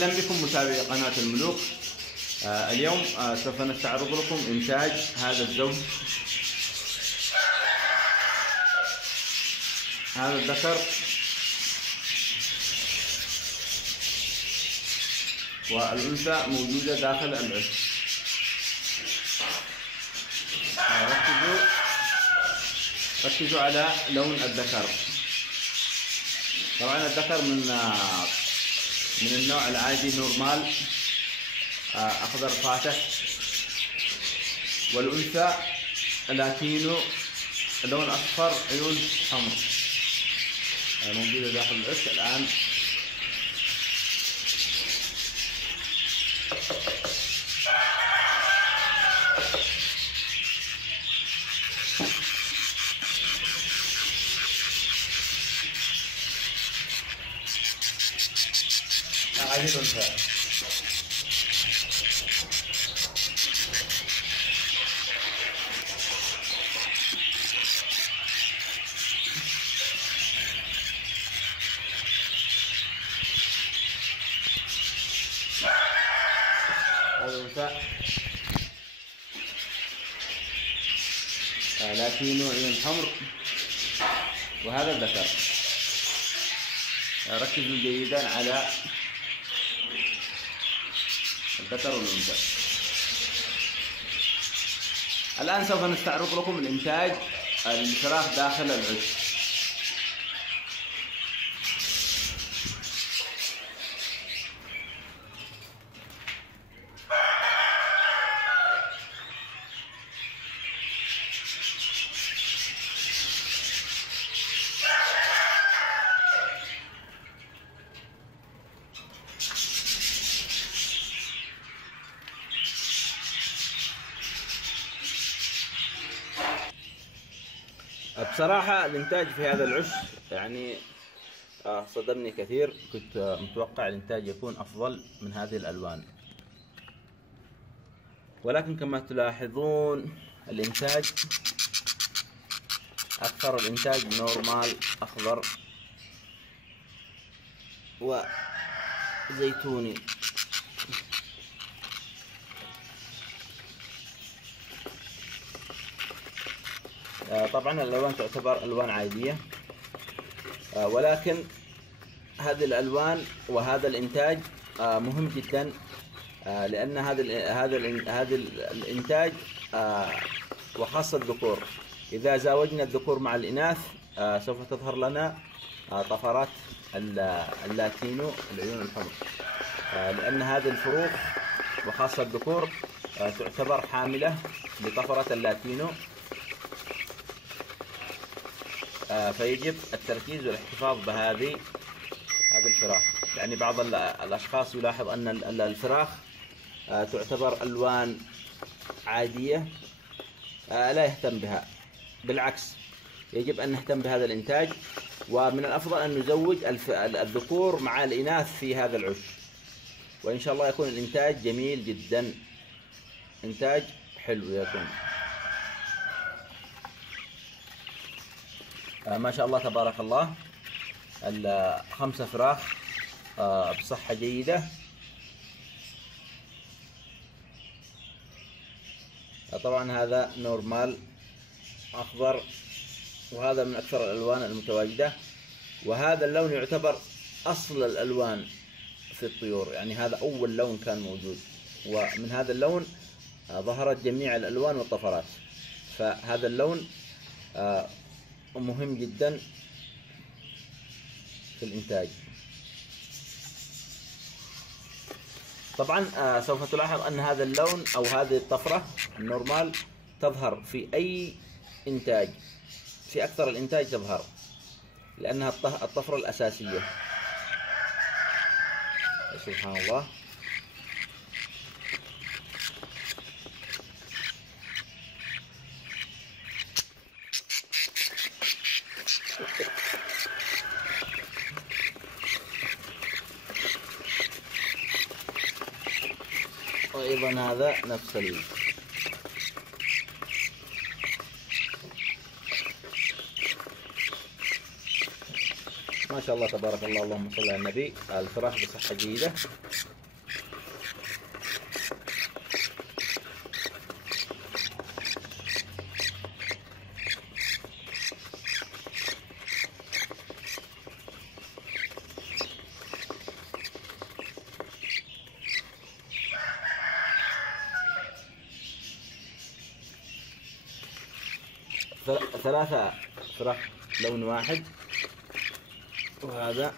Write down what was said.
أهلا بكم متابعي قناة الملوك. اليوم سوف نستعرض لكم إنتاج هذا الزوج. هذا الذكر والأنثى موجودة داخل العش. ركزوا على لون الذكر. طبعا الذكر من النوع العادي نورمال أخضر فاتح، والأنثى لاتينو لون أصفر عيون حمر موجودة داخل العش الآن. هذه الأنثى. هذا الأنثى لاتينو عيون حمر، وهذا الذكر. ركزوا جيدا على الذكر والأنثى. الآن سوف نستعرض لكم الإنتاج الفراخ داخل العش. بصراحة الإنتاج في هذا العش يعني صدمني كثير. كنت متوقع الإنتاج يكون أفضل من هذه الألوان، ولكن كما تلاحظون الإنتاج أكثر الإنتاج نورمال أخضر وزيتوني. طبعا الألوان تعتبر ألوان عادية، ولكن هذه الألوان وهذا الإنتاج مهم جدا، لأن هذا الإنتاج وخاصة الذكور. إذا زاوجنا الذكور مع الإناث سوف تظهر لنا طفرات اللاتينو العيون الحمر، لأن هذه الفروخ وخاصة الذكور تعتبر حاملة لطفرة اللاتينو، فيجب التركيز والاحتفاظ بهذه الفراخ. يعني بعض الأشخاص يلاحظ أن الفراخ تعتبر ألوان عادية، لا يهتم بها. بالعكس، يجب أن نهتم بهذا الإنتاج، ومن الأفضل أن نزوج الذكور مع الإناث في هذا العش، وإن شاء الله يكون الإنتاج جميل جدا، إنتاج حلو يكون. ما شاء الله تبارك الله، 5 فراخ بصحة جيدة. طبعا هذا نورمال أخضر، وهذا من أكثر الألوان المتواجدة، وهذا اللون يعتبر أصل الألوان في الطيور. يعني هذا أول لون كان موجود، ومن هذا اللون ظهرت جميع الألوان والطفرات، فهذا اللون مهم جدا في الإنتاج. طبعا سوف تلاحظ أن هذا اللون أو هذه الطفرة النورمال تظهر في أي إنتاج، في أكثر الإنتاج تظهر، لأنها الطفرة الأساسية. سبحان الله. وأيضا هذا نفس ما شاء الله تبارك الله، اللهم صل على النبي. الفراخ بصحة جيدة. ثلاثة فراخ لون واحد، وهذا